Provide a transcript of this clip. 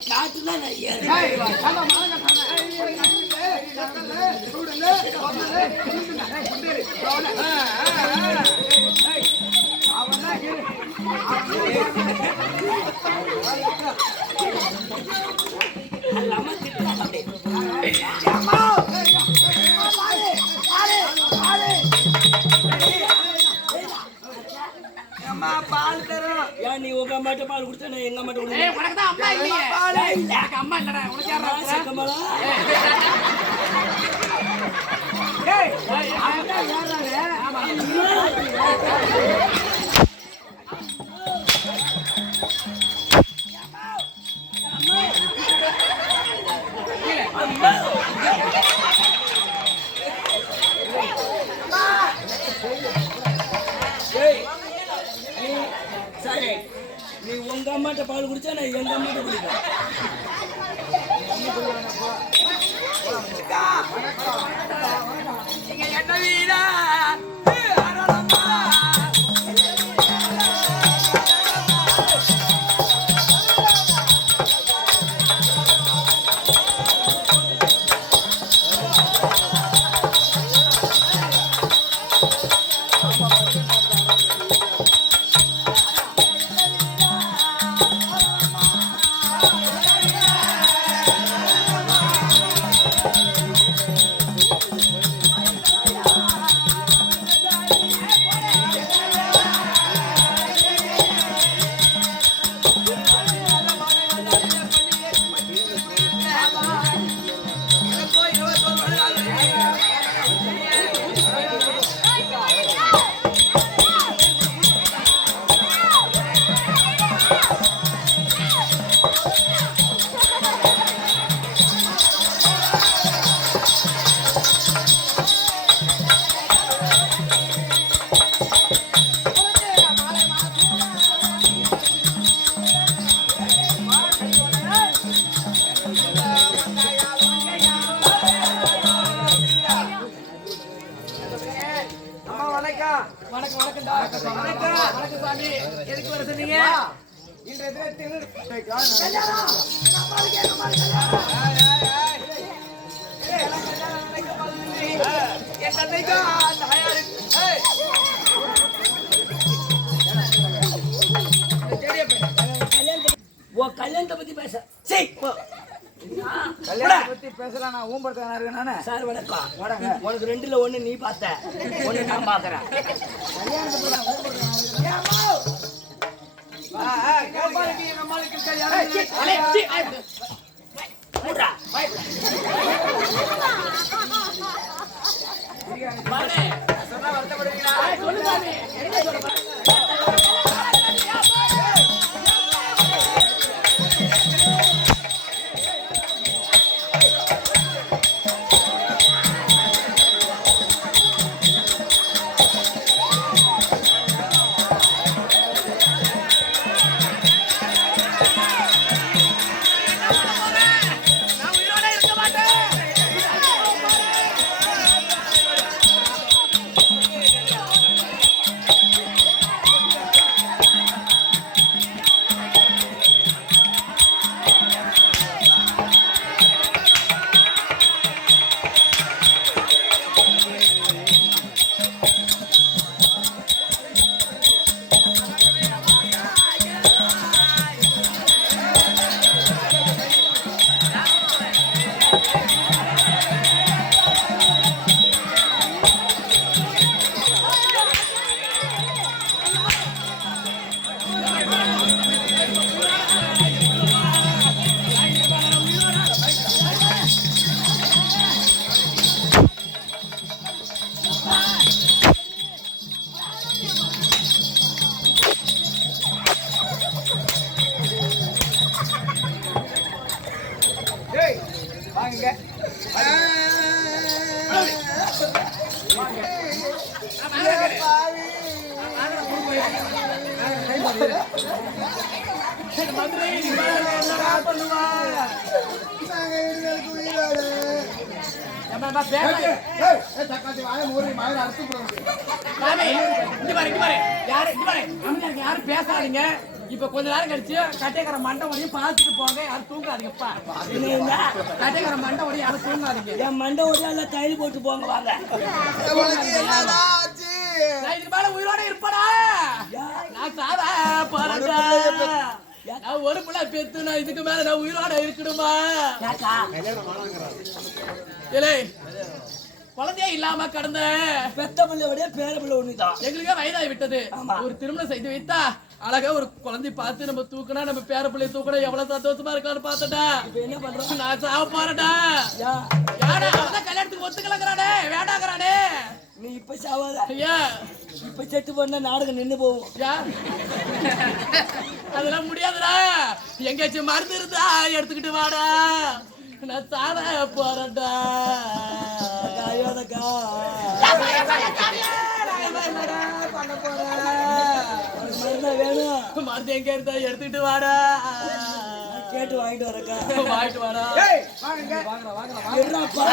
காட்டுனா நான் ஏறு. அல்லாம திட்டுறாங்க அப்படியே. அம்மா பால் தரும். ஏன் நீ உங்க அம்மாட்ட பால் குடிச்சா நான் எங்க அம்மாட்ட குடிச்சேன்? உனக்கு தான் அம்மா இல்லையே. எனக்கு அம்மா இல்லடா. உனக்கு யாரா இருக்கா? கமலா டேய், அவன் தான் யாராங்க? ஆமா. சரி, நீ உங்க அம்மாட்ட பால் குடிச்சா நான் எங்க அம்மாட்ட குடிப்பேன். நீங்க என்ன வீடா? அரளம்மா. வணக்கம் வணக்கம்டா. வணக்கம் சாமி. எதுக்கு வர சொன்னீங்க? இன்றைய தினத்தில் கல்யாணம். என் தந்தைக்கு தயாரு. உன் கல்யாணத்தை பத்தி பேச சரி போ. கல்யாணம் பத்தி பேசலாம். நான் ஊம்படுத்த இருக்கேன் நானே. சார் வணக்கம். வாடங்க. உனக்கு ரெண்டுல ஒண்ணு நீ பார்த்த, ஒண்ணு நான் பாக்குறேன். நம்மளுக்கு கல்யாணம். மூடுறா. வாடே. சொன்னா வருத்தப்படுவீங்களா? சொல்லு சாமி. என்ன சொல்ல போற? வாங்க. மதுரை என்ன பண்ணுவா? யாரும் பேசாதீங்க. இப்ப கொஞ்ச நேரம் கழிச்சு கட்டைக்கார மண்டை உடையும் பார்த்துட்டு போங்க, யாரும் தூங்காதீங்கப்பா. கட்டைக்கார மண்டை உடையும் யாரும் தூங்காதீங்க. என் மண்டை ஒரே எல்லாம் தையல் போட்டு போங்க வாங்க. நான் இதுக்கு மேல உயிரோட இருப்படா. நான் சாவ போறேன்டா. நான் ஒரு பிள்ளை பெத்து நான் இதுக்கு மேல நான் உயிரோட இருக்கணுமா? இல்லை குழந்தையே இல்லாம கடந்த பெத்த பிள்ளையோட பேர பிள்ளை ஒண்ணுதான். எங்களுக்கே வயதாகி விட்டது. ஒரு திருமணம் செய்து வைத்தா அழகா ஒரு குழந்தை பார்த்து நம்ம தூக்கினா நம்ம பேர பிள்ளைய தூக்கினா எவ்வளவு சந்தோஷமா இருக்கான்னு பாத்துட்டா. இப்ப என்ன பண்றோம்? நான் சாவ போறேன்டா. யாரா அவன் கல்யாணத்துக்கு ஒத்துக்கலங்கிறானே, வேண்டாங்கிறானே. நீ இப்ப சாவாத. ஐயா இப்ப செத்து பண்ண நாடகம் நின்னு போகும். அதெல்லாம் முடியாதுடா. எங்கேயாச்சும் மருந்து இருந்தா எடுத்துக்கிட்டு வாடா. நான் சாவ போறேன்டா. ஐயோதக்கா பண்ண போறேன். மருந்தா வேணும். மருந்து எங்க இருந்தா எடுத்துக்கிட்டு வாடா. கேட்டு வாங்கிட்டு வரக்கா. வாங்கிட்டு வாடா. வாங்க என்னப்பா